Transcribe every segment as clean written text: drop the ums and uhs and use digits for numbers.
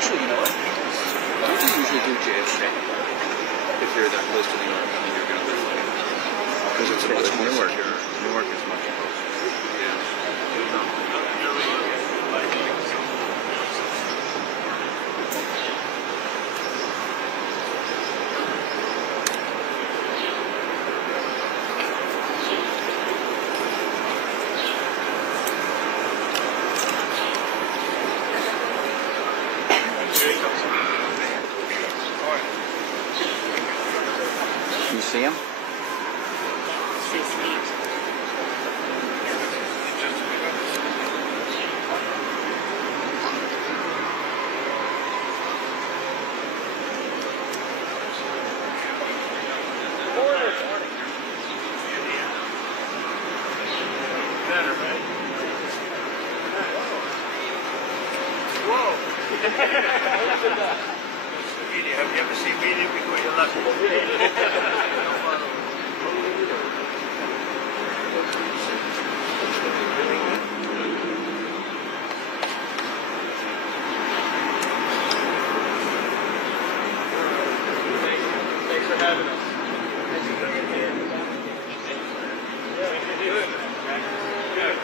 Actually, you know what? Don't you usually do JFK? If you're that close to New York, I mean, you're going to live like because it's a much more secure. Newark is much closer. Yeah. You see him? Have you ever seen media before you left? Thanks for having us. Good.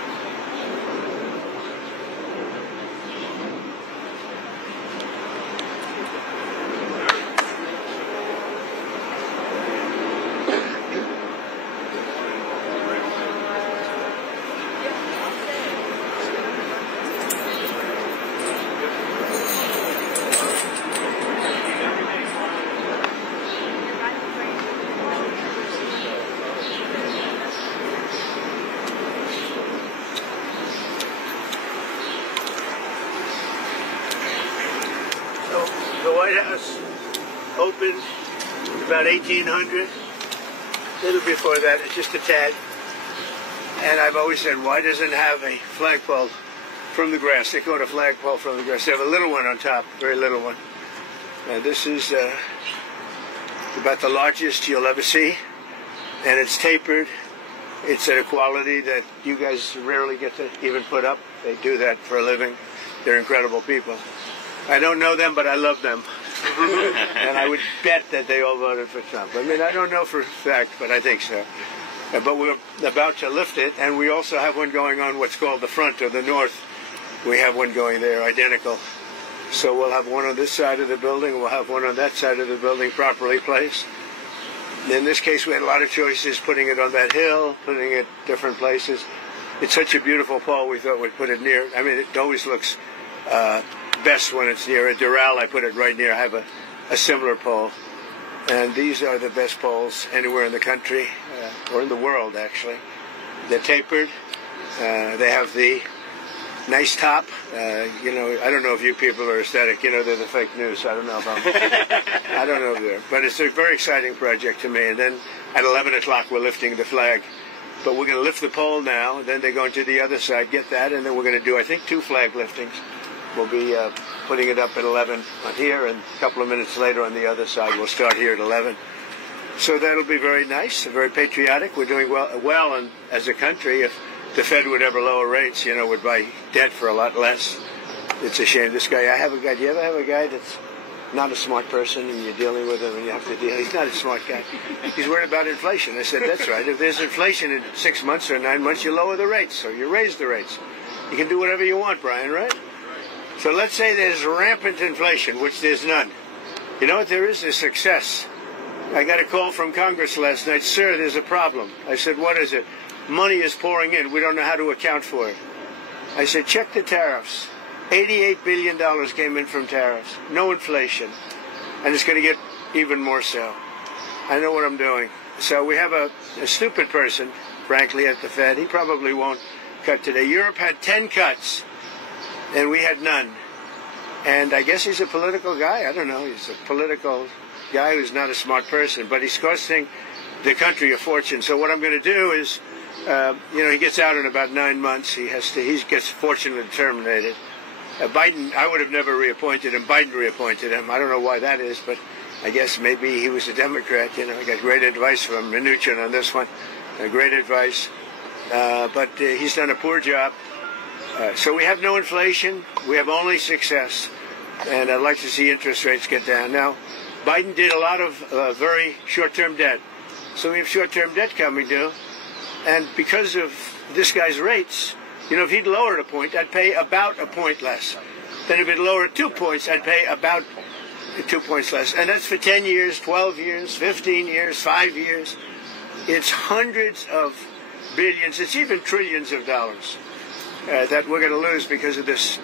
The White House opened about 1800. A little before that, it's just a tad. And I've always said, why doesn't it have a flagpole from the grass? They call it a flagpole from the grass. They have a little one on top, a very little one. This is about the largest you'll ever see. And it's tapered. It's at a quality that you guys rarely get to even put up. They do that for a living. They're incredible people. I don't know them, but I love them. And I would bet that they all voted for Trump. I mean, I don't know for a fact, but I think so. But we're about to lift it, and we also have one going on what's called the front or the north. We have one going there, identical. So we'll have one on this side of the building, we'll have one on that side of the building, properly placed. In this case, we had a lot of choices, putting it on that hill, putting it different places. It's such a beautiful pole, we thought we'd put it near. I mean, it always looks best when it's near a Doral. I put it right near. I have a similar pole. And these are the best poles anywhere in the country, or in the world, actually. They're tapered. They have the nice top. You know, I don't know if you people are aesthetic. You know, they're the fake news. I don't know about I don't know if they're. But it's a very exciting project to me. And then at 11 o'clock, we're lifting the flag. But we're going to lift the pole now. Then they're going to the other side, get that. And then we're going to do, I think, 2 flag liftings. We'll be putting it up at 11 on here, and a couple of minutes later on the other side. We'll start here at 11. So that'll be very nice, very patriotic. We're doing well and as a country. If the Fed would ever lower rates, you know, would buy debt for a lot less. It's a shame. This guy, I have a guy. Do you ever have a guy that's not a smart person and you're dealing with him and you have to deal? He's not a smart guy. He's worried about inflation. I said, that's right. If there's inflation in 6 months or 9 months, you lower the rates or you raise the rates. You can do whatever you want, Brian, right? So let's say there's rampant inflation, which there's none. You know what there is? There's success. I got a call from Congress last night. Sir, there's a problem. I said, what is it? Money is pouring in. We don't know how to account for it. I said, check the tariffs. $88 billion came in from tariffs. No inflation. And it's going to get even more so. I know what I'm doing. So we have a stupid person, frankly, at the Fed. He probably won't cut today. Europe had 10 cuts. And we had none. And I guess he's a political guy. I don't know. He's a political guy who's not a smart person. But he's costing the country a fortune. So what I'm going to do is, you know, he gets out in about 9 months. He gets fortunately terminated. Biden, I would have never reappointed him. Biden reappointed him. I don't know why that is, but I guess maybe he was a Democrat. You know, I got great advice from Mnuchin on this one. Great advice. But he's done a poor job. So we have no inflation. We have only success. and I'd like to see interest rates get down. Now, Biden did a lot of very short-term debt. So we have short-term debt coming due, and because of this guy's rates, you know, if he'd lowered a point, I'd pay about a point less. Then if he'd lowered 2 points, I'd pay about 2 points less. And that's for 10 years, 12 years, 15 years, 5 years. It's hundreds of billions, it's even trillions of dollars that we're going to lose because of this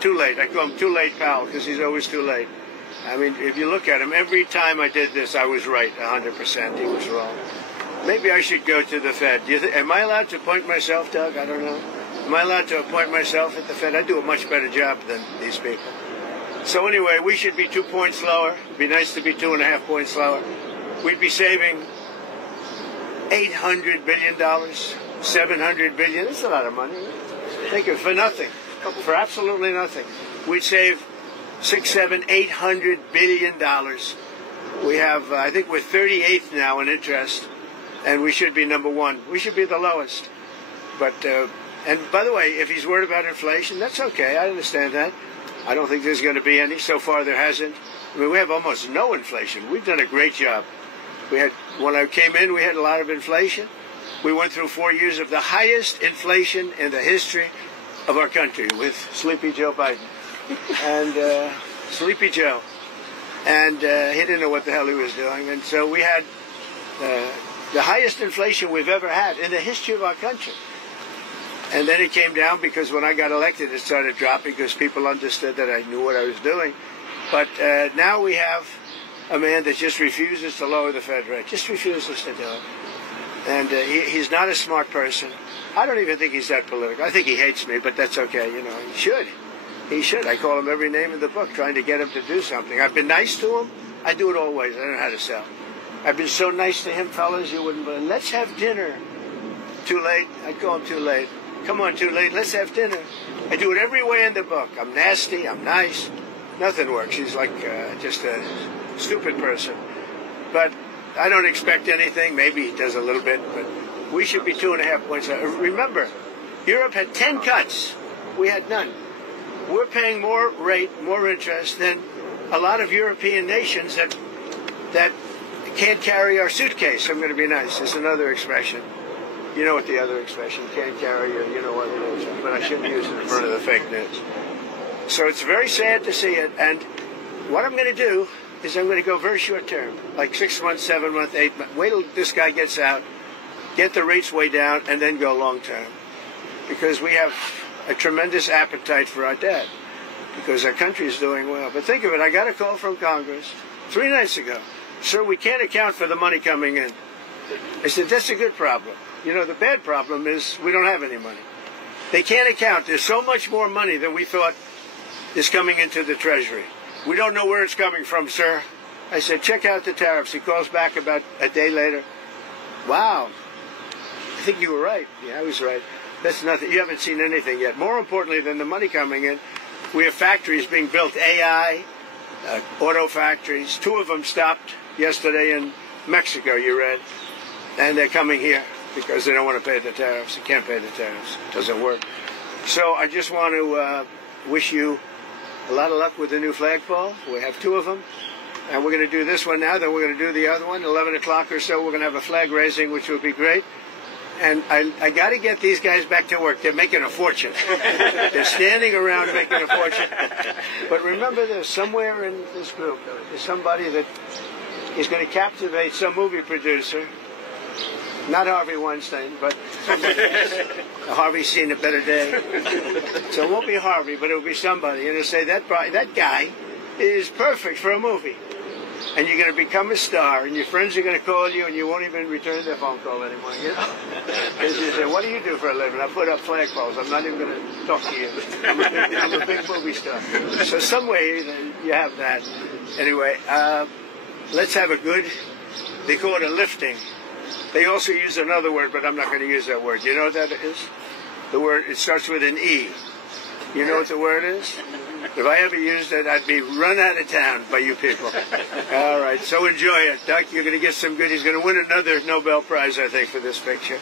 too late. I call him Too Late Powell because he's always too late. I mean, if you look at him, every time I did this, I was right 100%. He was wrong. Maybe I should go to the Fed. Am I allowed to appoint myself, Doug? I don't know. Am I allowed to appoint myself at the Fed? I do a much better job than these people. So anyway, we should be 2 points lower. It'd be nice to be 2.5 points lower. We'd be saving $800 billion, $700 billion. That's a lot of money. Think of it for nothing, for absolutely nothing. We'd save $600, $700, $800 billion. We have, I think we're 38th now in interest, and we should be number one. We should be the lowest. But, and by the way, if he's worried about inflation, that's okay. I understand that. I don't think there's going to be any. So far, there hasn't. I mean, we have almost no inflation. We've done a great job. We had, when I came in, we had a lot of inflation. We went through 4 years of the highest inflation in the history of our country with Sleepy Joe Biden. And Sleepy Joe. And he didn't know what the hell he was doing. And so we had the highest inflation we've ever had in the history of our country. And then it came down because when I got elected, it started dropping because people understood that I knew what I was doing. But now we have a man that just refuses to lower the Fed rate, just refuses to do it. And he's not a smart person. I don't even think he's that political. I think he hates me, but that's okay. You know, he should. He should. I call him every name in the book, trying to get him to do something. I've been nice to him. I do it always. I don't know how to sell. I've been so nice to him, fellas, you wouldn't believe. Let's have dinner. Too late. I call him too late. Come on, too late. Let's have dinner. I do it every way in the book. I'm nasty. I'm nice. Nothing works. He's like just a stupid person. But I don't expect anything. Maybe he does a little bit, but we should be 2.5 points. Remember, Europe had 10 cuts. We had none. We're paying more rate, more interest than a lot of European nations that can't carry our suitcase. I'm going to be nice. It's another expression. You know what the other expression, can't carry your, you know what it is, but I shouldn't use it in front of the fake news. So it's very sad to see it, and what I'm going to do is I'm going to go very short term, like 6 months, 7 months, 8 months. Wait till this guy gets out, get the rates way down, and then go long term. Because we have a tremendous appetite for our debt, because our country is doing well. But think of it, I got a call from Congress 3 nights ago. Sir, we can't account for the money coming in. I said, that's a good problem. You know, the bad problem is we don't have any money. They can't account. There's so much more money than we thought is coming into the Treasury. We don't know where it's coming from, sir. I said, check out the tariffs. He calls back about a day later. Wow. I think you were right. Yeah, I was right. That's nothing. You haven't seen anything yet. More importantly than the money coming in, we have factories being built, AI, auto factories. 2 of them stopped yesterday in Mexico, you read. And they're coming here because they don't want to pay the tariffs. They can't pay the tariffs. It doesn't work. So I just want to wish you a lot of luck with the new flagpole. We have 2 of them. And we're going to do this one now, then we're going to do the other one. 11 o'clock or so, we're going to have a flag raising, which will be great. And I got to get these guys back to work. They're making a fortune. They're standing around making a fortune. But remember this, somewhere in this group is somebody that is going to captivate some movie producer. Not Harvey Weinstein, but Harvey's seen a better day. So it won't be Harvey, but it will be somebody. And it'll say, that guy is perfect for a movie. And you're going to become a star, and your friends are going to call you, and you won't even return their phone call anymore. You know? Because you say, what do you do for a living? I put up flagpoles. I'm not even going to talk to you. I'm a big movie star. So some way you have that. Anyway, let's have a good, they call it a lifting. They also use another word, but I'm not going to use that word. You know what that is? The word, it starts with an E. You know what the word is? If I ever used it, I'd be run out of town by you people. All right, so enjoy it. Doug, you're going to get some good. He's going to win another Nobel Prize, I think, for this picture.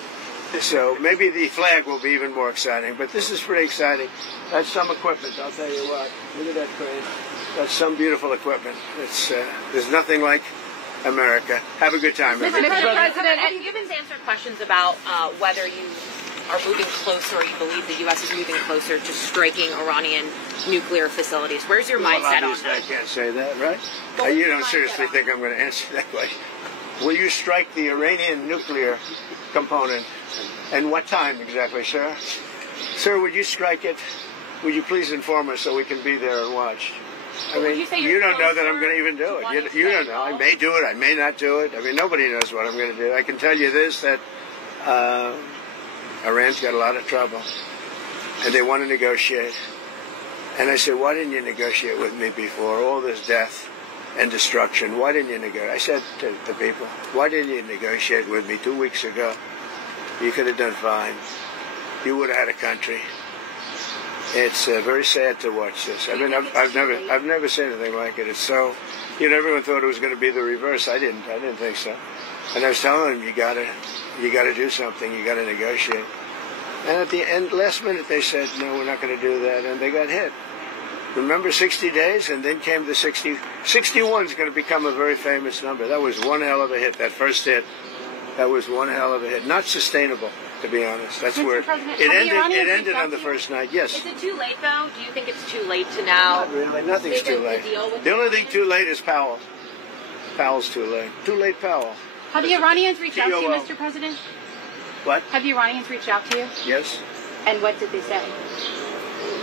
So maybe the flag will be even more exciting. But this is pretty exciting. That's some equipment, I'll tell you what. Look at that crane. That's some beautiful equipment. There's nothing like America. Have a good time, everybody. Mr. President, you've been answered questions about whether you are moving closer, or you believe the U.S. is moving closer to striking Iranian nuclear facilities. Where's your mindset on that? I can't say that, right? You don't seriously think I'm going to answer that question. Will you strike the Iranian nuclear component? And what time exactly, sir? Sir, would you strike it? Would you please inform us so we can be there and watch? I mean, you don't know that I'm going to even do it. You don't know. I may do it. I may not do it. I mean, nobody knows what I'm going to do. I can tell you this, that Iran's got a lot of trouble, and they want to negotiate. And I said, why didn't you negotiate with me before? All this death and destruction. Why didn't you negotiate? I said to the people, why didn't you negotiate with me 2 weeks ago? You could have done fine. You would have had a country. It's very sad to watch this. I mean, I've never seen anything like it. It's so, everyone thought it was going to be the reverse. I didn't think so. And I was telling them, you got to do something. You got to negotiate. And at the end, last minute, they said, no, we're not going to do that, and they got hit. Remember 60 days, and then came the 60. 61 is going to become a very famous number. That was one hell of a hit. That first hit, that was one hell of a hit. Not sustainable, to be honest. That's where it ended on the first night. Yes. Is it too late, though? Do you think it's too late to now? Not really. Nothing's too late. The only thing too late is Powell. Powell's too late. Too late, Powell. Have the Iranians reached out to you, Mr. President? What? Have the Iranians reached out to you? Yes. And what did they say?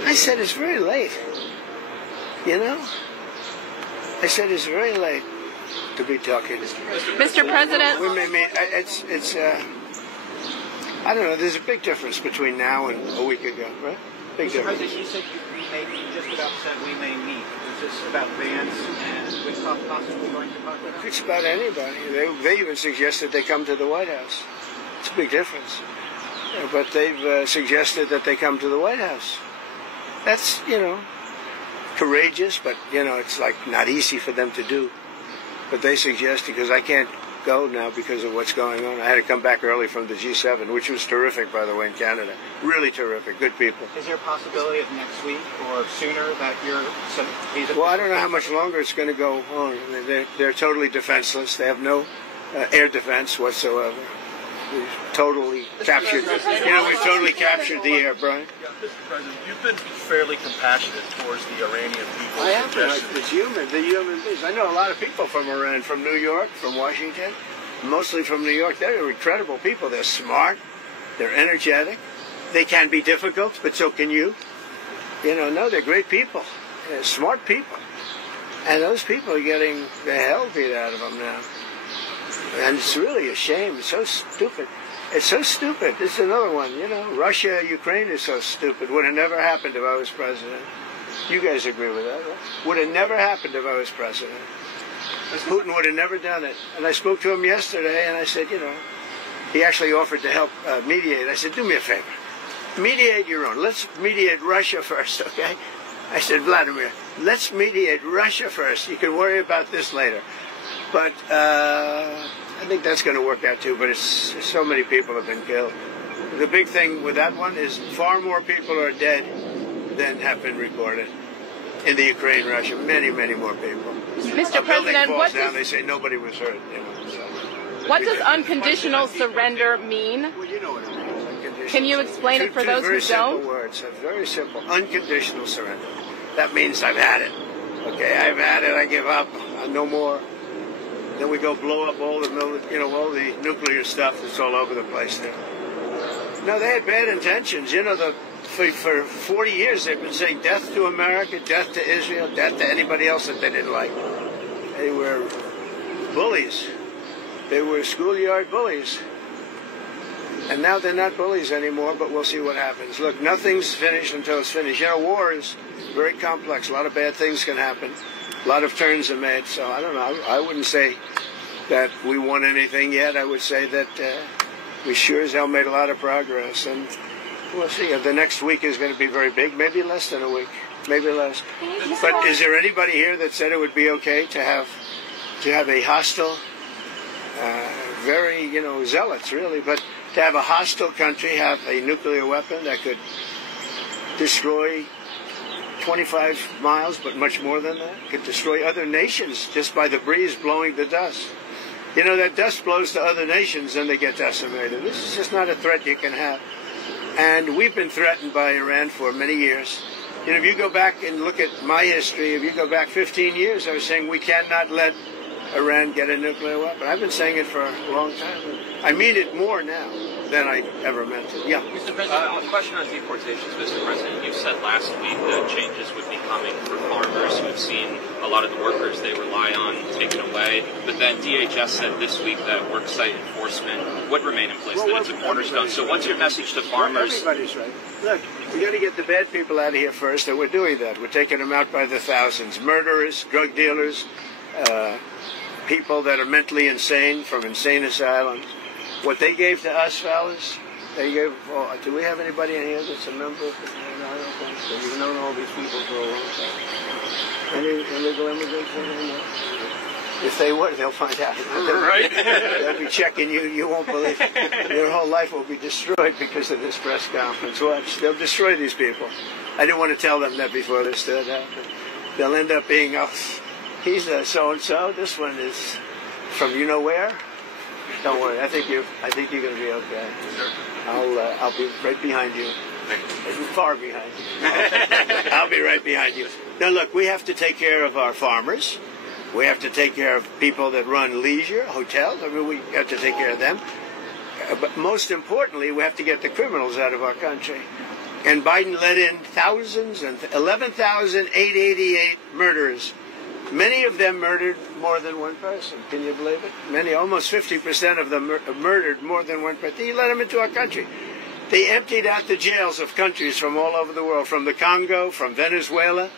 I said it's very late. I said it's very late to be talking. Mr. President. I don't know. There's a big difference between now and a week ago, right? Big difference. President, you said you just about said we may meet. Is this about Vance and Witkoff possibly going to talk about? It's about anybody. They even suggested they come to the White House. It's a big difference. But they've suggested that they come to the White House. That's, courageous, but, it's like not easy for them to do. But they suggested, because I can't go now because of what's going on. I had to come back early from the G7, which was terrific, by the way, in Canada. Really terrific. Good people. Is there a possibility of next week or sooner that Well, I don't know how much longer it's going to go on. They're totally defenseless. They have no air defense whatsoever. We've totally captured, we've totally captured the air, Brian. Yeah, Mr. President, you've been fairly compassionate towards the Iranian people. I have been. It's the human beings. I know a lot of people from Iran, from New York, from Washington, mostly from New York. They're incredible people. They're smart. They're energetic. They can be difficult, but so can you. No, they're great people. They're smart people. And those people are getting the hell beat out of them now. And it's really a shame. It's so stupid. It's so stupid. This is another one, Russia, Ukraine is so stupid. Would have never happened if I was president. You guys agree with that, right? Would have never happened if I was president. Putin would have never done it. And I spoke to him yesterday, and I said, he actually offered to help mediate. I said, do me a favor. Mediate your own. Let's mediate Russia first, okay? I said, Vladimir, let's mediate Russia first. You can worry about this later. But I think that's going to work out too. But so many people have been killed. The big thing with that one is far more people are dead than have been reported in the Ukraine, Russia. Many, many more people. Mr. President, what down, they say nobody was hurt. What does unconditional surrender mean? Well, you know what it means. Unconditional. Can you explain it for those who don't? Very simple words. Very simple. Unconditional surrender. That means I've had it. Okay, I've had it. I give up. No more. Then we go blow up all the all the nuclear stuff that's all over the place there. No, they had bad intentions. For 40 years they've been saying death to America, death to Israel, death to anybody else that they didn't like. They were bullies. They were schoolyard bullies. And now they're not bullies anymore, but we'll see what happens. Look, nothing's finished until it's finished. War is very complex. A lot of bad things can happen. A lot of turns are made, so I don't know. I wouldn't say that we won anything yet. I would say that we sure as hell made a lot of progress, and we'll see. The next week is going to be very big, maybe less than a week, maybe less. But is there anybody here that said it would be okay to have a hostile, very, zealots, really, but to have a hostile country have a nuclear weapon that could destroy 25 miles, but much more than that. Could destroy other nations just by the breeze blowing the dust. You know, that dust blows to other nations and they get decimated. This is just not a threat you can have. And we've been threatened by Iran for many years. You know, if you go back and look at my history, if you go back 15 years, I was saying we cannot let Iran get a nuclear weapon. I've been saying it for a long time. I mean it more now than I ever meant it. Yeah. Mr. President, a question on deportations, Mr. President. You said last week that changes would be coming for farmers who have seen a lot of the workers they rely on taken away. But then DHS said this week that worksite enforcement would remain in place, that it's a cornerstone. So what's your message to farmers? Everybody's right. Look, we got to get the bad people out of here first, and we're doing that. We're taking them out by the thousands. Murderers, drug dealers, people that are mentally insane from insane asylums. What they gave to us, fellas, they gave. Oh, do we have anybody in here that's a member of the? No, I don't think so. You've known all these people for a long time. Any illegal immigrants in here? If they were, they'll find out. Right? They'll be checking you. You won't believe it. Your whole life will be destroyed because of this press conference. Watch. They'll destroy these people. I didn't want to tell them that before this did happen. They'll end up being, oh, he's a so-and-so. This one is from you know where. Don't worry. I think you're going to be okay. I'll be right behind you. Far behind you. I'll be right behind you. Now, look, we have to take care of our farmers. We have to take care of people that run leisure, hotels. I mean, we have to take care of them. But most importantly, we have to get the criminals out of our country. And Biden let in thousands and 11,888 murderers. Many of them murdered more than one person. Can you believe it? Many, almost 50% of them murdered more than one person. He let them into our country. They emptied out the jails of countries from all over the world, from the Congo, from Venezuela,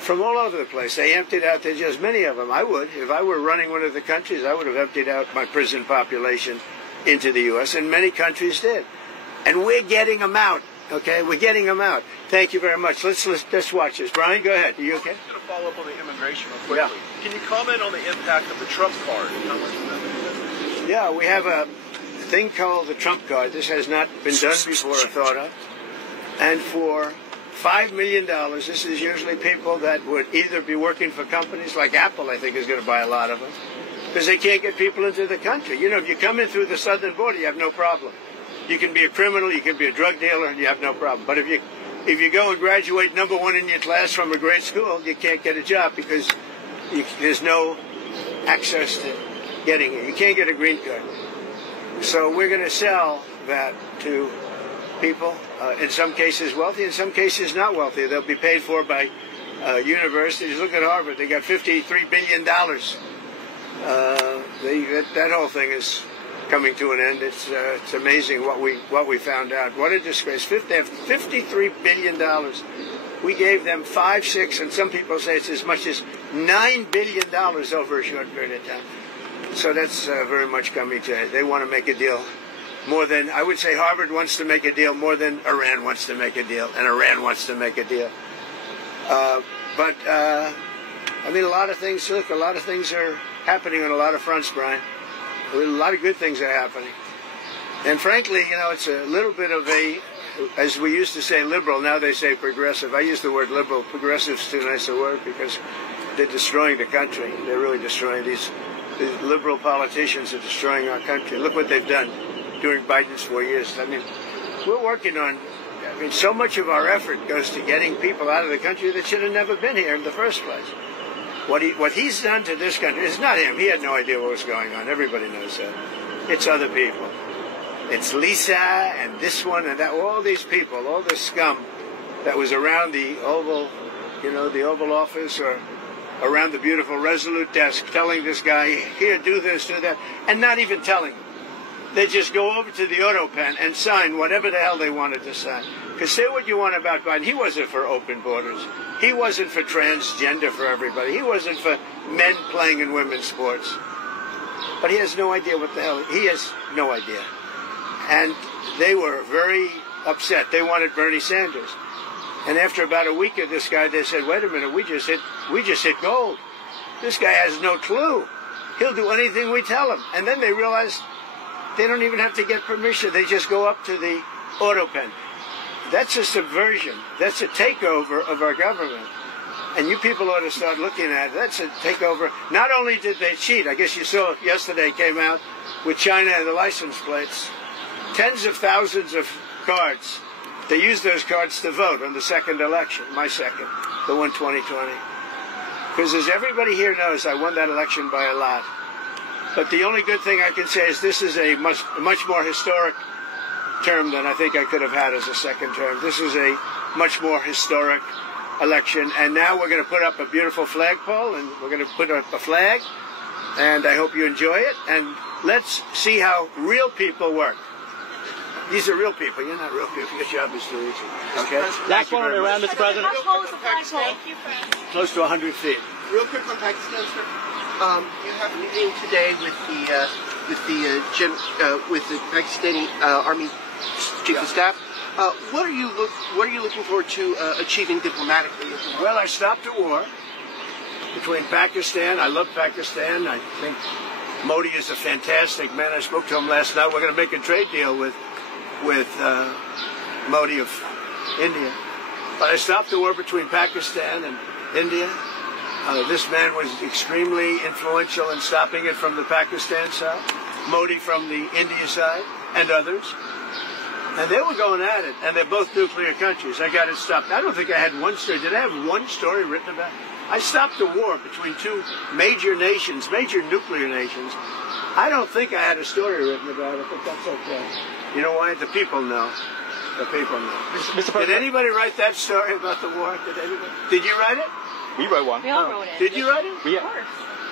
from all over the place. They emptied out the jails. Many of them. I would. If I were running one of the countries, I would have emptied out my prison population into the U.S., and many countries did. And we're getting them out. Okay, we're getting them out. Thank you very much. Let's watch this. Brian, go ahead. Are you okay? I'm just going to follow up on the immigration real quickly. Yeah. Can you comment on the impact of the Trump card? How much of that? Yeah, we have a thing called the Trump card. This has not been done before or thought of. And for $5 million, this is usually people that would either be working for companies like Apple, I think, is going to buy a lot of them, because they can't get people into the country. You know, if you come in through the southern border, you have no problem. You can be a criminal, you can be a drug dealer, and you have no problem. But if you go and graduate number one in your class from a great school, you can't get a job because there's no access to getting it. You can't get a green card. So we're going to sell that to people, in some cases wealthy, in some cases not wealthy. They'll be paid for by universities. Look at Harvard. They got $53 billion. That whole thing is coming to an end. It's amazing what we found out. What a disgrace. They have $53 billion. We gave them 5, 6, and some people say it's as much as $9 billion over a short period of time. So that's very much coming to it. They want to make a deal more than, I would say Harvard wants to make a deal more than Iran wants to make a deal, and Iran wants to make a deal. I mean, a lot of things are happening on a lot of fronts, Brian. A lot of good things are happening. And frankly, you know, it's a little bit of a, as we used to say liberal, now they say progressive. I use the word liberal. Progressive's too nice a word because they're destroying the country. They're really destroying these liberal politicians are destroying our country. Look what they've done during Biden's 4 years. I mean, we're working on, so much of our effort goes to getting people out of the country that should have never been here in the first place. What he's done to this country, it's not him. He had no idea what was going on. Everybody knows that. It's other people. It's Lisa and this one and that. All these people, all the scum that was around the Oval, the Oval Office or around the beautiful Resolute desk telling this guy, here, do this, do that, and not even telling him. They just go over to the auto pen and sign whatever the hell they wanted to sign. Because say what you want about Biden. He wasn't for open borders. He wasn't for transgender for everybody. He wasn't for men playing in women's sports. But he has no idea what the hell. He has no idea. And they were very upset. They wanted Bernie Sanders. And after about a week of this guy, they said, wait a minute, we just hit gold. This guy has no clue. He'll do anything we tell him. And then they realized they don't even have to get permission. They just go up to the auto pen. That's a subversion. That's a takeover of our government. And you people ought to start looking at it. That's a takeover. Not only did they cheat, I guess you saw yesterday came out with China and the license plates. Tens of thousands of cards. They used those cards to vote on the second election, my second, the one 2020. Because as everybody here knows, I won that election by a lot. But the only good thing I can say is this is a much more historic term than I think I could have had as a second term. This is a much more historic election. And now we're going to put up a beautiful flagpole, and we're going to put up a flag. And I hope you enjoy it. And let's see how real people work. These are real people. You're not real people. Your job is too easy. Okay? Last one on the round, Mr. President. How tall is the flagpole? Close to 100 feet. Real quick on Pakistan, sir. You have a meeting today with the Pakistani Army Chief of Staff. What are you looking forward to achieving diplomatically? Well, I stopped a war between Pakistan. I love Pakistan. I think Modi is a fantastic man. I spoke to him last night. We're going to make a trade deal with Modi of India. But I stopped the war between Pakistan and India. This man was extremely influential in stopping it from the Pakistan side, Modi from the India side, and others. And they were going at it, and they're both nuclear countries. I got it stopped. I don't think I had one story. Did I have one story written about it? I stopped the war between two major nations, major nuclear nations. I don't think I had a story written about it, but that's okay. You know why? The people know. The people know. Mr. President. Did anybody write that story about the war? Did you write it? We wrote one. We all wrote it. Did you write it? Yeah.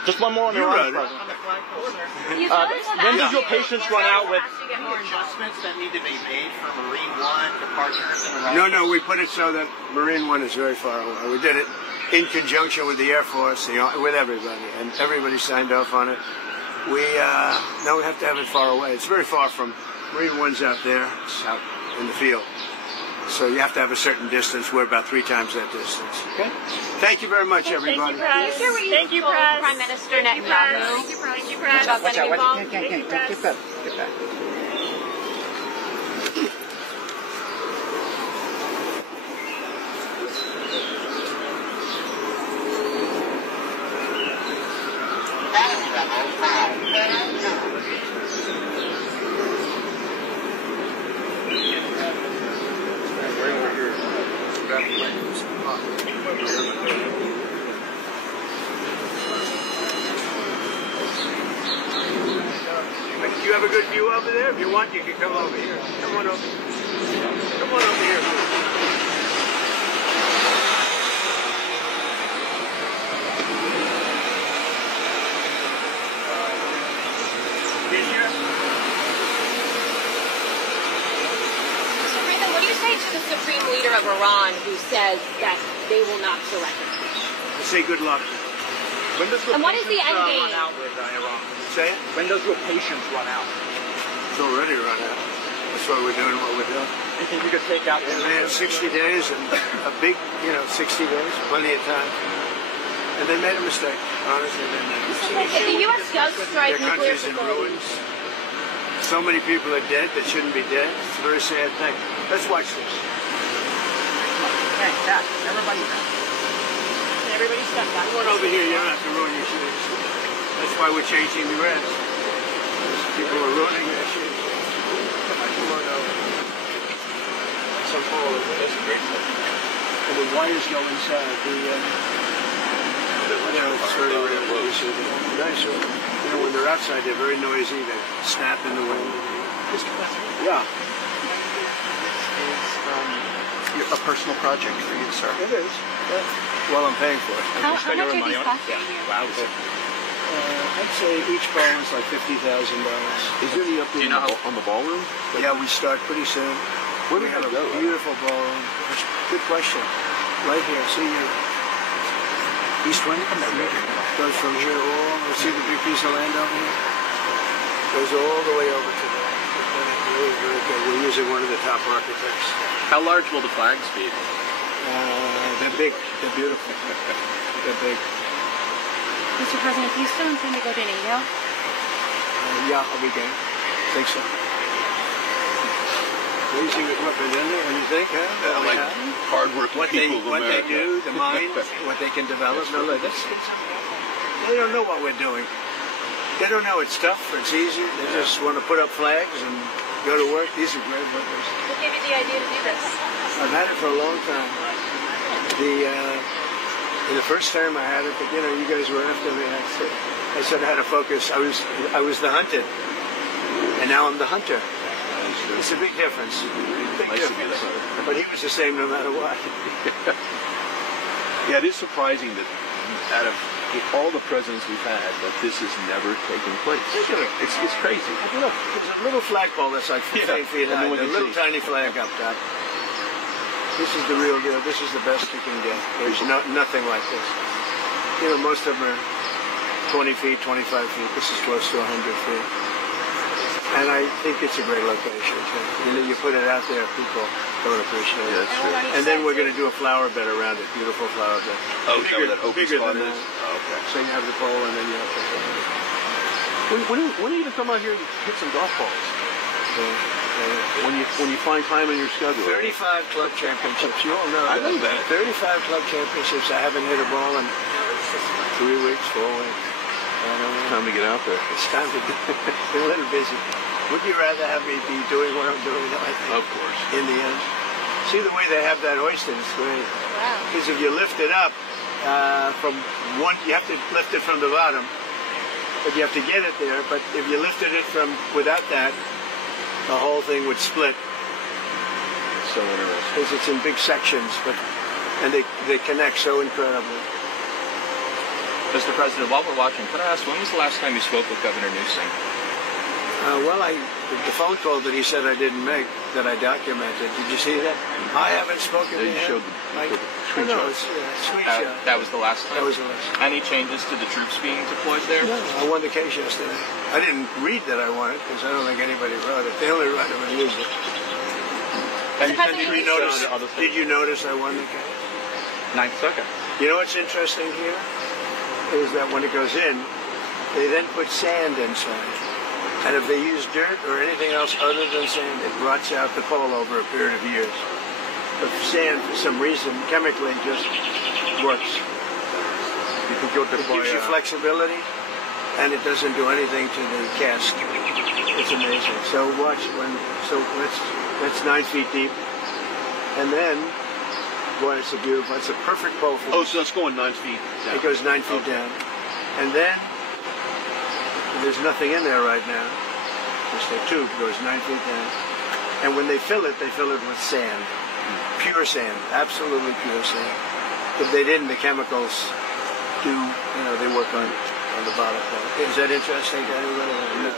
Just one more on the You round, wrote Mr. it. President. When does your patience run out with? Any adjustments that need to be made for Marine One departures and No, we put it so that Marine One is very far away. We did it in conjunction with the Air Force, with everybody, and everybody signed off on it. We have to have it far away. It's very far from Marine One's out there. It's out in the field. So you have to have a certain distance. We're about 3 times that distance. Okay? Thank you very much, everybody. Thank you, Press. Prime Minister Netanyahu. Thank you, Press. Watch out. Get back. You have a good view over there? If you want, you can come over here. Come on over. Come on over here. Mr. President, what do you say to the Supreme Leader of Iran who says that they will not surrender? I say good luck. And what is the end game? Run out with Iran? Say it? When does your patience run out? It's already run out. That's why we're doing what we're doing. You think you could take out the They had 60 days and a big, 60 days, plenty of time. And they made a mistake. Honestly, they made a mistake. If the U.S. does strike Their nuclear country's in facilities, ruins. So many people are dead that shouldn't be dead. It's a very sad thing. Let's watch this. Hey, back. Everybody back. everybody step back. Come on over here. You don't have to ruin your shoes. That's why we're changing the reds. People are ruining their shoes. Come on over. Some hole. That's great. And the wires go inside. It's very rare. Nice. When they're outside, they're very noisy. They snap in the wind. Yeah. A personal project for you, sir. It is. Yeah. Well, I'm paying for it. How much are these costing you? Wow. I'd say each ball is like $50,000. Is there any update on the ballroom? Yeah, we start pretty soon. Where we do have we go? a beautiful ballroom. Good question. Right here. See you. East wind goes from here all. See the big piece of land over here? Goes all the way over to there. Really, really good. We're using one of the top architects. How large will the flags be? They're big. They're beautiful. They're big. Mr. President, do you still intend to go to NATO? Yeah, I'll be game. Think so. Crazy with what they're in there, and you think, huh? Like hard-working what people they, what they do, the mind, what they can develop. No, look, they don't know what we're doing. They don't know it's tough, it's easy. They just want to put up flags and go to work. These are great workers. What gave you the idea to do this? I've had it for a long time. The first term I had it, but you guys were after me. I said I had to focus. I was the hunted, and now I'm the hunter. It's a big difference. Big difference. But he was the same no matter what. Yeah, it is surprising that out of all the presidents we've had, that this has never taken place. It's crazy. Look, there's a little flagpole that's like 15 feet high. A little tiny flag up top. This is the real deal. This is the best you can get. There's nothing like this. Most of them are 20 feet, 25 feet. This is close to 100 feet. And I think it's a great location. You put it out there, people don't appreciate it. Yeah, that's true. And then we're going to do a flower bed around it, beautiful flower bed. Oh, bigger than that. that. Oh, okay. So you have the pole, and then you have the When are you going to come out here and hit some golf balls? When you find time in your schedule. 35 club championships. You all know. I know that. 35 club championships. I haven't hit a ball in 3 weeks, 4 weeks. Time to get out there. It's time to get a little busy. Would you rather have me be doing what I'm doing? I think. Of course. In the end. See the way they have that hoisted? It's great. Wow. Because if you lift it up from one, you have to lift it from the bottom. But you have to get it there. But if you lifted it from without that, the whole thing would split. So interesting. Because it's in big sections, and they connect so incredibly. Mr. President, while we're watching, could I ask, when was the last time you spoke with Governor Newsom? The phone call that he said I didn't make, that I documented, did you see that? I haven't spoken to him. You showed the screenshot. Screenshot. That was the last time? That was the last time. Any changes to the troops being deployed there? No, I won the case yesterday. I didn't read that I won it, because I don't think anybody wrote it. They only write it when you use it. Did you notice I won the case? Ninth Circuit. You know what's interesting here? Is that when it goes in, they then put sand inside. And if they use dirt or anything else other than sand, it rots out the pole over a period of years. But sand, for some reason, chemically just works. It gives you flexibility, and it doesn't do anything to the cast. It's amazing. So watch that's 9 feet deep. And then, boy, it's it's a perfect pole for so it's going 9 feet down. It goes 9 feet down. And then, there's nothing in there right now. Just a tube goes 9 feet down. And when they fill it with sand. Pure sand. Absolutely pure sand. If they didn't, the chemicals they work on the bottom. Is that interesting to anybody? No.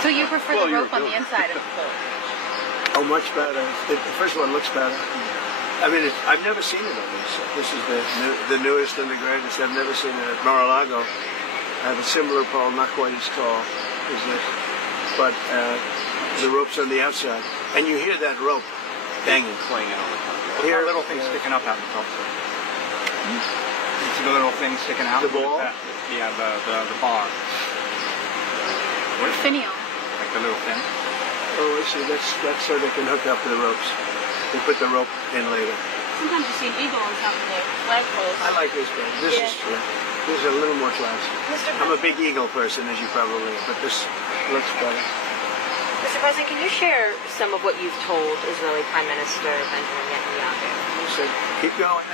So you prefer the rope on the inside of the pole? Oh, much better. First of all, it looks better. I mean, I've never seen it on this. This is the newest and the greatest. I've never seen it at Mar-a-Lago. I have a similar pole, not quite as tall as this, but the rope's on the outside, and you hear that rope banging, clanging all the time. Here, little things sticking up out of the top. You see the little thing sticking out. The ball? Yeah, the bar. What finial? Like the little fin. Oh, I see. That's so they can hook up the ropes. They put the rope in later. Sometimes you see an eagle on top of the flagpoles. I like this one. This is a little more classy. I'm a big eagle person, as you probably know, but this looks better. Mr. President, can you share some of what you've told Israeli Prime Minister Benjamin Netanyahu? He said, keep going.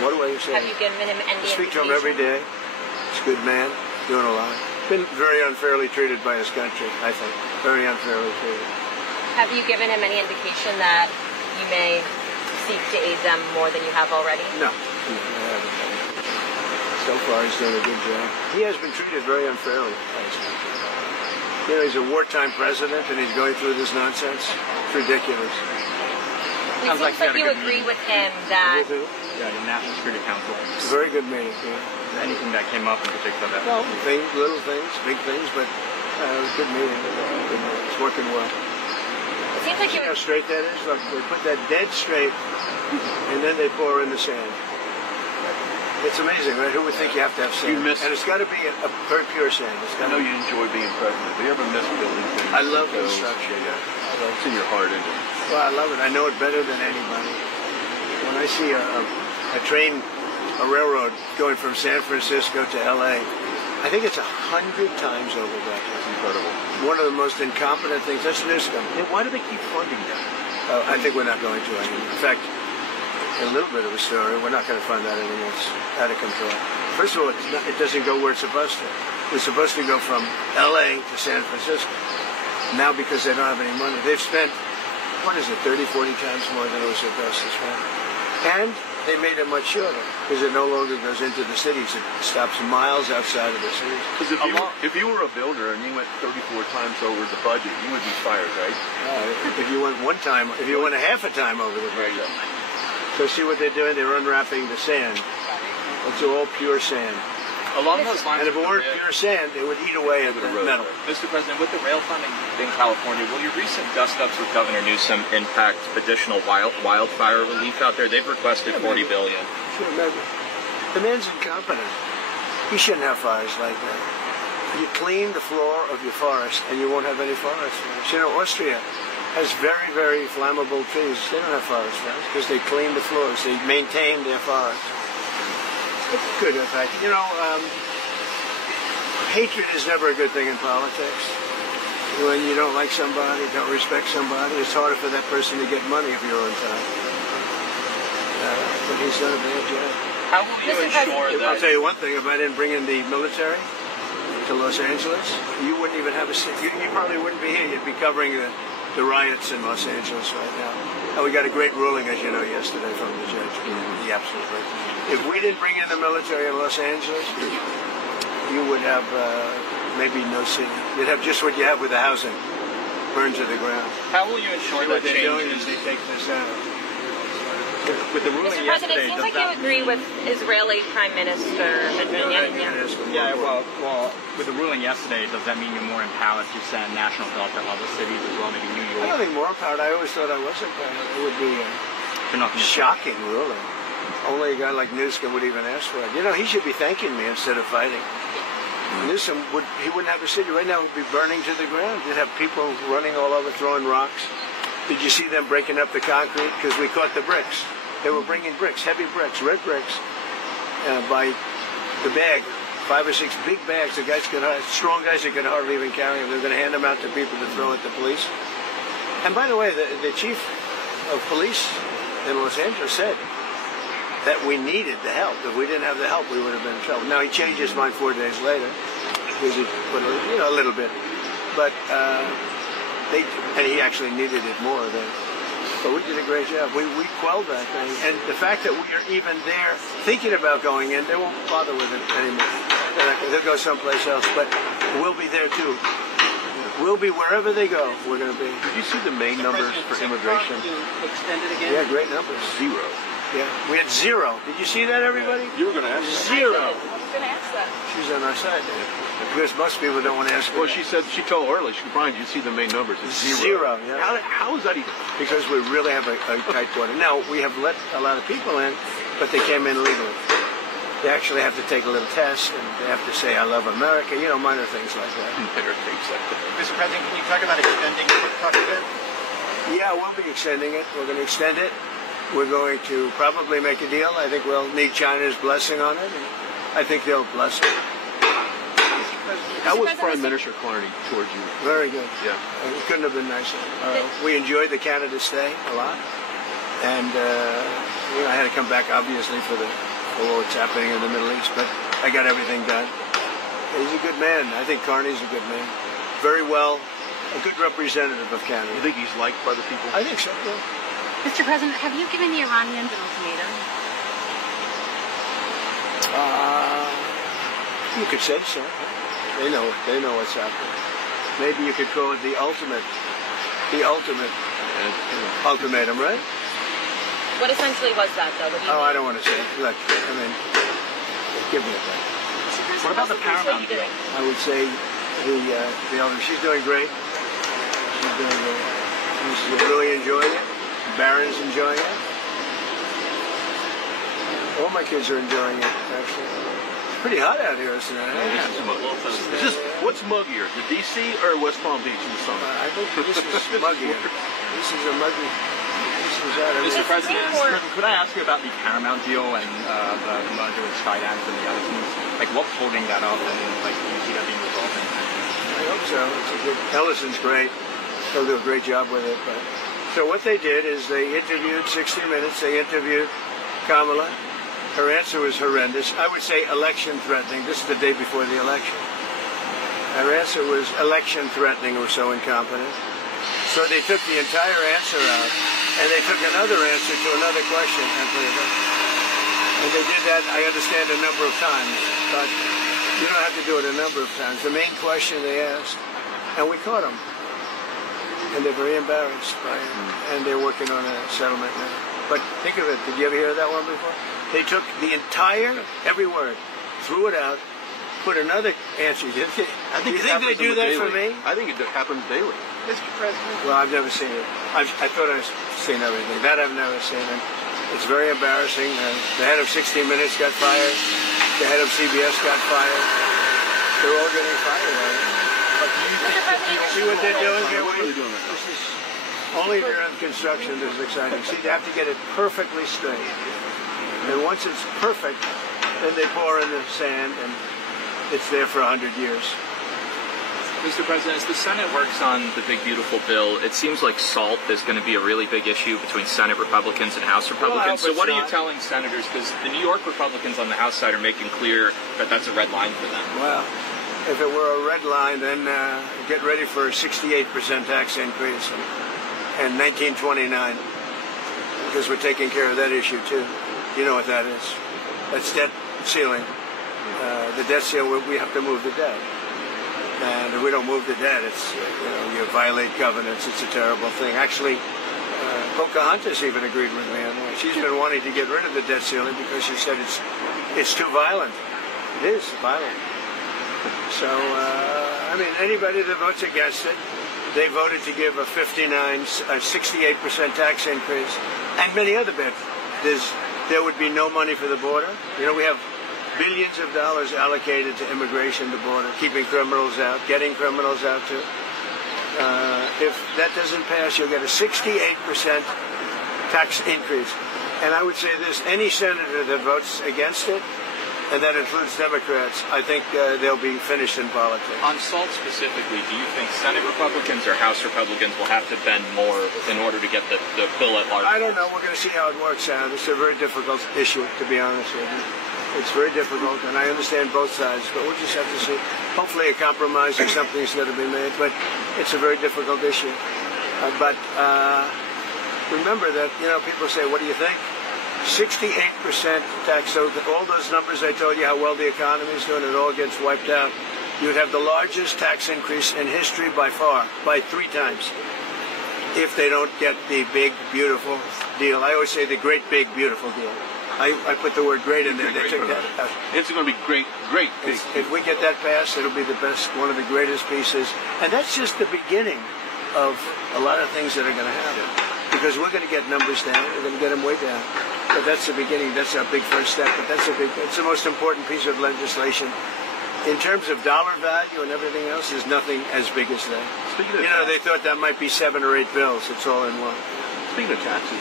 What do I say? Have you given him any I speak to him every day. He's a good man, doing a lot. Been very unfairly treated by his country, I think. Very unfairly treated. Have you given him any indication that you may seek to aid them more than you have already? No, I haven't. So far, he's done a good job. He has been treated very unfairly by his country. He's a wartime president, and he's going through this nonsense. It's ridiculous. It seems like you agree with him that... With who? Yeah, the National Security Council. It's a very good meeting, yeah. Anything that came up in particular that... Well, little things, big things, but it was a good meeting. It's working well. It seems like you... See how straight that is? Look, they put that dead straight, and then they pour in the sand. It's amazing, right? Who would think you have to have sand? And it's got to be a very pure sand. I know you enjoy being president. Do you ever miss building things? I love construction, yeah. It's in your heart, isn't it? Well, I love it. I know it better than anybody. When I see a train, a railroad going from San Francisco to L.A., I think it's 100 times over that. That's incredible. One of the most incompetent things. That's Newsom. Yeah, why do they keep funding that? I think we're not going to anymore. In fact, a little bit of a story. We're not going to fund that anymore. It's out of control. First of all, it doesn't go where it's supposed to. It's supposed to go from L.A. to San Francisco. Now, because they don't have any money, they've spent, 30, 40 times more than it was supposed to spend. And they made it much shorter because it no longer goes into the cities. It stops miles outside of the cities. Because if you were a builder and you went 34 times over the budget, you would be fired, right? If you went one time, if you went a half a time over the budget. So see what they're doing? They're unwrapping the sand. It's all pure sand. Along those lines, and if it weren't pure sand, it would eat away at the metal. Mr. President, with the rail funding in California, will your recent dust-ups with Governor Newsom impact additional wildfire relief out there? They've requested $40 billion. Sure, maybe. The man's incompetent. He shouldn't have fires like that. You clean the floor of your forest, and you won't have any forest fires. You know, Austria has very, very flammable trees. They don't have forest fires because they clean the floors. They maintain their forests. Good, in fact. You know, hatred is never a good thing in politics. When you don't like somebody, don't respect somebody, it's harder for that person to get money if you're on time. But he's done a bad job. How will you ensure that... I'll tell you one thing, if I didn't bring in the military to Los Angeles, you wouldn't even have a seat. You probably wouldn't be here. You'd be covering the riots in Los Angeles right now. And we got a great ruling, as you know, yesterday from the judge. The absolute right. If we didn't bring in the military in Los Angeles, you would have maybe no city. You'd have just what you have with the housing, burned to the ground. How will you ensure that what they're doing is they take this out. With the ruling Mr. President, it seems like you agree with Israeli Prime Minister Benjamin Netanyahu. Yeah, well, with the ruling yesterday, does that mean you're more empowered to send national guard to other cities as well, maybe New York? I don't think more empowered. I always thought I was empowered. It would be shocking ruling. Only a guy like Newsom would even ask for it. You know, he should be thanking me instead of fighting. Newsom wouldn't have a city right now. It would be burning to the ground. You'd have people running all over, throwing rocks. Did you see them breaking up the concrete? Because we caught the bricks. They were bringing bricks, heavy bricks, red bricks, by the bag, 5 or 6 big bags. The guys strong guys that could hardly even carry them. They're going to hand them out to people to throw at the police. And by the way, the chief of police in Los Angeles said that we needed the help. If we didn't have the help, we would have been in trouble. Now, he changed his mind 4 days later, because he put a little bit. But he actually needed it more than. But we did a great job. We quelled that thing. And the fact that we are even there thinking about going in, they won't bother with it anymore. They'll go someplace else. But we'll be there, too. We'll be wherever they go, we're going to be. Did you see the main numbers for immigration? Extended again? Yeah, great numbers. 0. Yeah, we had 0. Did you see that, everybody? You were going to ask that. 0. I was going to ask that. She's on our side there. Because most people don't want to ask her. Well, she told earlier, Brian, you see the main numbers. It's 0. Yeah. How is that even? Because we really have a tight border. Now, we have let a lot of people in, but they came in legally. They actually have to take a little test, and they have to say, I love America, you know, minor things like that. Minor things like that. Mr. President, can you talk about extending the talk a bit? Yeah, we'll be extending it. We're going to extend it. We're going to probably make a deal. I think we'll need China's blessing on it, and I think they'll bless it. How was Prime Minister Carney towards you? Very good. Yeah. It couldn't have been nicer. We enjoyed the Canada stay a lot. And I had to come back, obviously, for what's happening in the Middle East. But I got everything done. He's a good man. I think Carney's a good man. Very well, a good representative of Canada. You think he's liked by the people? I think so, yeah. Mr. President, have you given the Iranians an ultimatum? You could say so. They know what's happening. Maybe you could call it the ultimate ultimatum, right? What essentially was that, though? What do you mean? I don't want to say. Look, I mean, give me a break. What about the Paramount deal? I would say the elder. She's doing great. She's doing great. She's really enjoying it. Barron's enjoying it. All my kids are enjoying it, actually. pretty hot out here, isn't it? Is this, what's muggier, the D.C. or West Palm Beach in the summer? I think this is muggier. This is a muggy. Mr. President, could I ask you about the Paramount deal and the merger with Skydance and the Ellisons? Like, what's holding that up, and like, do you see that being resolved? I hope so. It's a good. Ellison's great. They'll do a great job with it. But so what they did is they interviewed 60 Minutes. They interviewed Kamala. Her answer was horrendous. I would say election threatening. This is the day before the election. Her answer was election threatening or so incompetent. So they took the entire answer out, and they took another answer to another question and put it up. And they did that, I understand, a number of times, but you don't have to do it a number of times. The main question they asked, and we caught them, and they're very embarrassed by it, and they're working on a settlement now. But think of it, did you ever hear that one before? They took the entire, every word, threw it out, put another answer. You think they do that for me? I think it happens daily. Mr. President. Well, I've never seen it. I thought I've seen everything. That I've never seen. And it's very embarrassing. The head of 60 Minutes got fired. The head of CBS got fired. They're all getting fired. But do you see what they're doing here? This is only during construction this is exciting. See, they have to get it perfectly straight. And once it's perfect, then they pour in the sand, and it's there for 100 years. Mr. President, as the Senate works on the big, beautiful bill, it seems like SALT is going to be a really big issue between Senate Republicans and House Republicans. So what are you telling senators? Because the New York Republicans on the House side are making clear that that's a red line for them. Well, if it were a red line, then get ready for a 68% tax increase in 1929, because we're taking care of that issue, too. You know what that is. That's debt ceiling. The debt ceiling, we have to move the debt. And if we don't move the debt, it's, you violate covenants. It's a terrible thing. Actually, Pocahontas even agreed with me on that. She's been wanting to get rid of the debt ceiling because she said it's too violent. It is violent. So, I mean, anybody that votes against it, they voted to give a 68% tax increase, and many other bits. There would be no money for the border. You know, we have billions of dollars allocated to immigration, the border, keeping criminals out, getting criminals out too. If that doesn't pass, you'll get a 68% tax increase. And I would say this, any senator that votes against it, and that includes Democrats, I think they'll be finished in politics. On SALT specifically, do you think Senate Republicans or House Republicans will have to bend more in order to get the bill at large? I don't know. We're going to see how it works out. It's a very difficult issue, to be honest with you. It's very difficult, and I understand both sides, but we'll just have to see. Hopefully a compromise or something's going to be made, but it's a very difficult issue. But remember that, people say, what do you think? 68% tax, so all those numbers I told you, how well the economy is doing, it all gets wiped out. You would have the largest tax increase in history by far, by 3 times, if they don't get the big, beautiful deal. I always say the great, big, beautiful deal. I put the word great in there. They took that out. It's going to be great, big. If we get that passed, it'll be the best, one of the greatest pieces. And that's just the beginning of a lot of things that are going to happen. Because we're going to get numbers down. We're going to get them way down. But that's the beginning. That's our big first step. But it's the most important piece of legislation. In terms of dollar value and everything else, there's nothing as big as that. They thought that might be 7 or 8 bills. It's all in one. Speaking of taxes,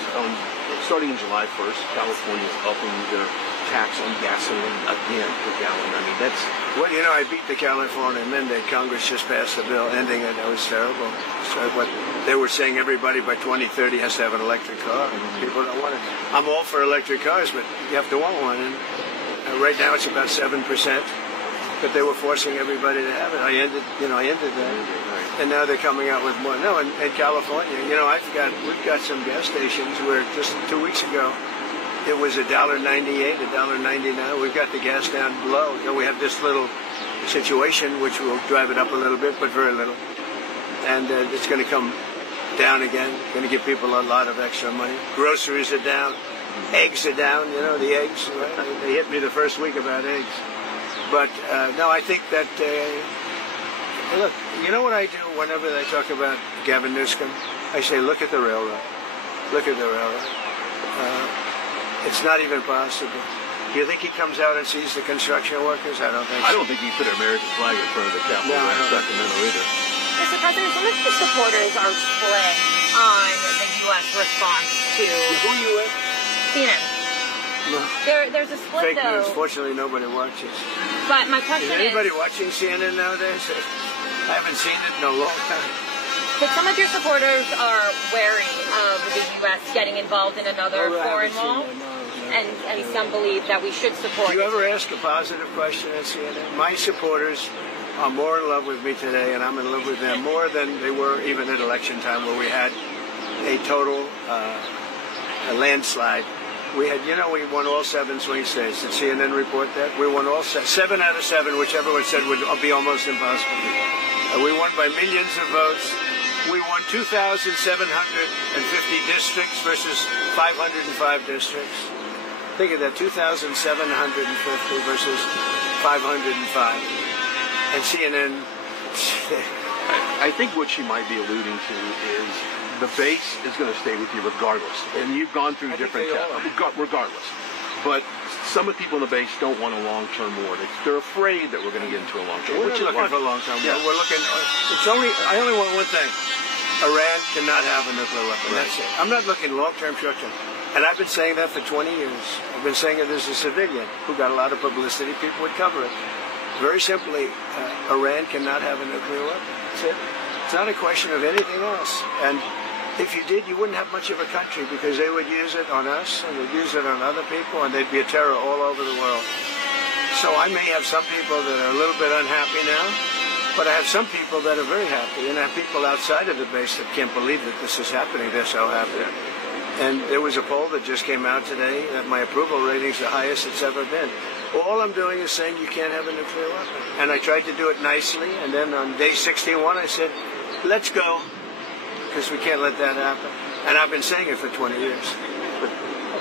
starting in July 1st, California is upping their tax on gasoline again per gallon. I mean, that's... Well, I beat the California mandate. Congress just passed a bill ending it. That was terrible. So what they were saying, everybody by 2030 has to have an electric car. People don't want it. I'm all for electric cars, but you have to want one. And right now it's about 7%. But they were forcing everybody to have it. I ended that. And now they're coming out with more. No, in California, we've got some gas stations where just 2 weeks ago, it was $1.98, $1.99. We've got the gas down below. We have this little situation which will drive it up a little bit, but very little. And it's going to come down again. Going to give people a lot of extra money. Groceries are down. Eggs are down. The eggs. Right? They hit me the first week about eggs. But no, I think that. Look, you know what I do whenever they talk about Gavin Newsom? I say, look at the railroad. Look at the railroad. It's not even possible. Do you think he comes out and sees the construction workers? I don't think so. I don't think he put an American flag in front of the Capitol in Sacramento either. Mr. President, some of your supporters are split on the U.S. response to Who are you with? CNN. No. There's a split, Fake though. news. Fortunately, nobody watches. But my question Is anybody watching CNN nowadays? I haven't seen it in a long time. But some of your supporters are wary of the U.S. getting involved in another foreign war, and some believe that we should support. Do you ever ask a positive question at CNN? My supporters are more in love with me today, and I'm in love with them more than they were even at election time, where we had a total a landslide. We had, we won all 7 swing states. Did CNN report that? We won all 7 out of 7, which everyone said would be almost impossible. We won by millions of votes. We won 2,750 districts versus 505 districts. Think of that, 2,750 versus 505. And CNN... I think what she might be alluding to is the base is going to stay with you regardless. And you've gone through different tests, regardless. But some of the people in the base don't want a long-term war. They're afraid that we're going to get into a long-term war. We're not looking for a long-term war. We're looking... I only want one thing. Iran cannot have a nuclear weapon. That's it. I'm not looking long-term, short-term. And I've been saying that for 20 years. I've been saying it as a civilian who got a lot of publicity. People would cover it. Very simply, Iran cannot have a nuclear weapon. That's it. It's not a question of anything else. And if you did, you wouldn't have much of a country, because they would use it on us and they'd use it on other people, and they'd be a terror all over the world. So I may have some people that are a little bit unhappy now, but I have some people that are very happy, and I have people outside of the base that can't believe that this is happening. They're so happy. And there was a poll that just came out today that my approval rating's the highest it's ever been. All I'm doing is saying you can't have a nuclear weapon. And I tried to do it nicely, and then on day 61 I said, let's go, because we can't let that happen. And I've been saying it for 20 years.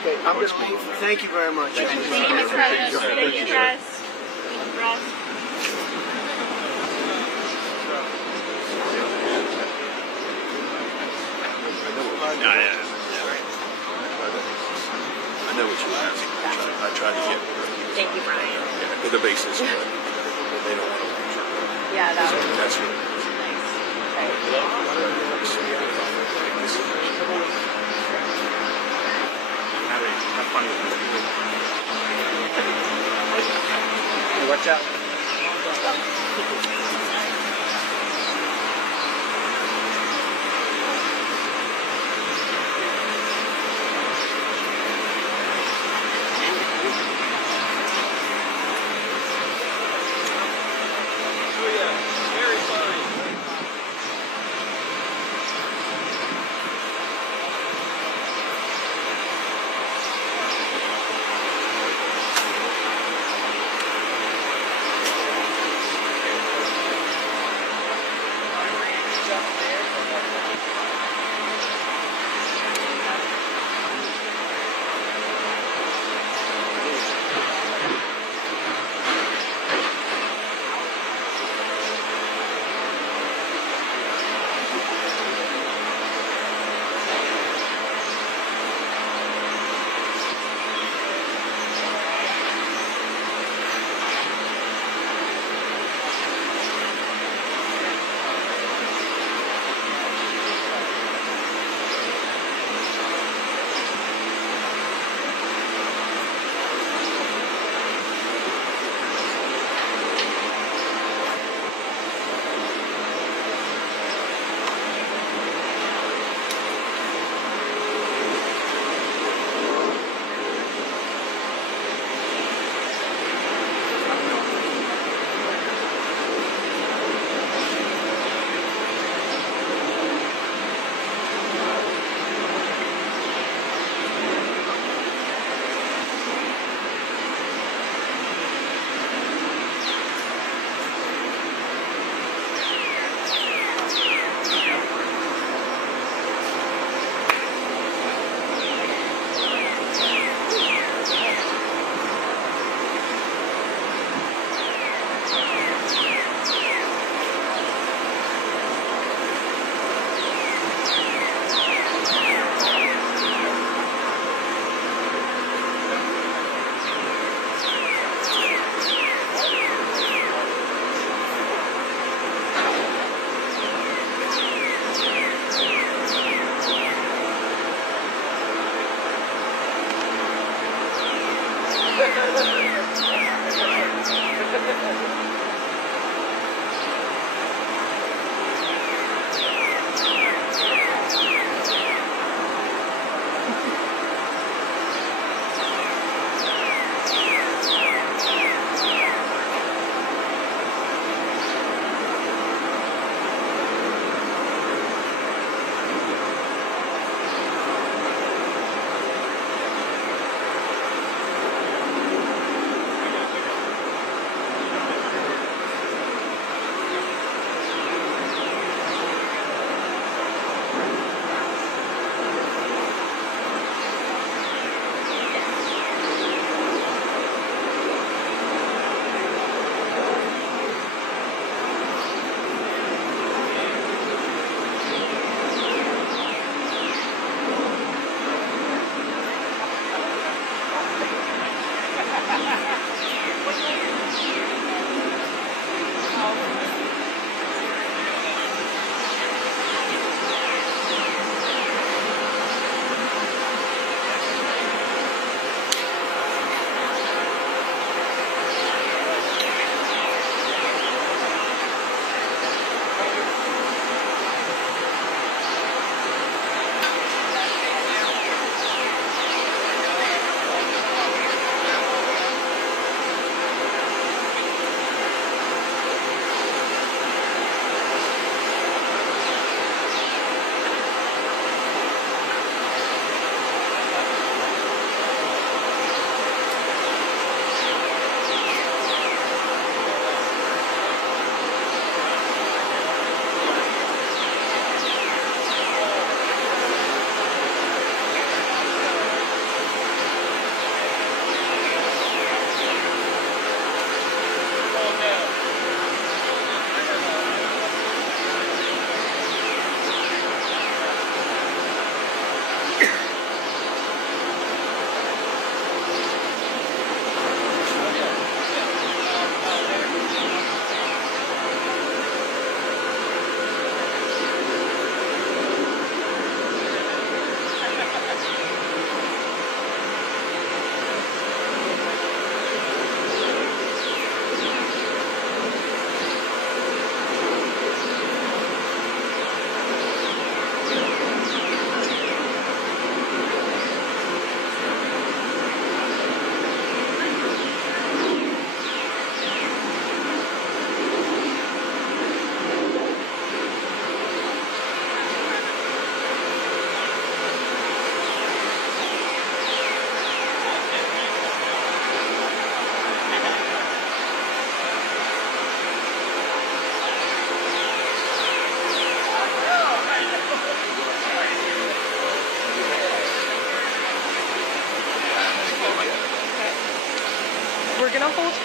Okay, I'm going to leave. Thank you very much. Thank you, Mr. President. Thank you, guys. I know what you were asking. I tried to get Thank you, Brian. yeah, the basis, but they don't want to lose. Yeah, that was That's what Watch out.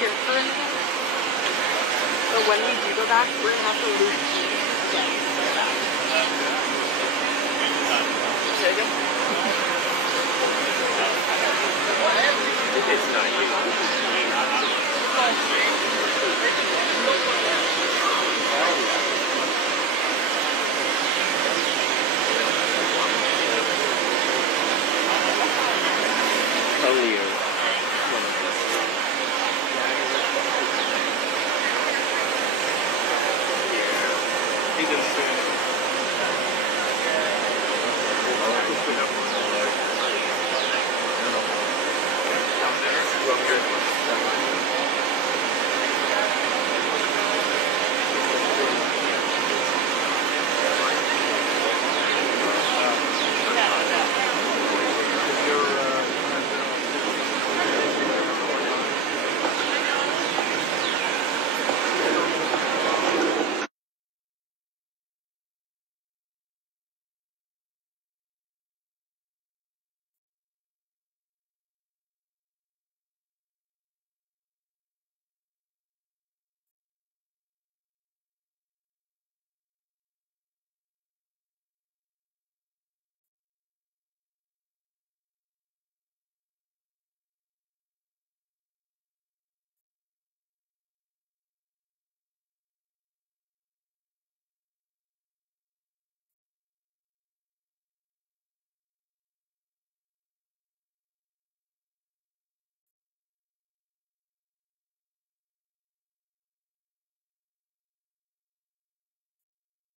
here for anything? So when we do go back, we're going to have to loop again. Say again? It's not you. Only you. He's in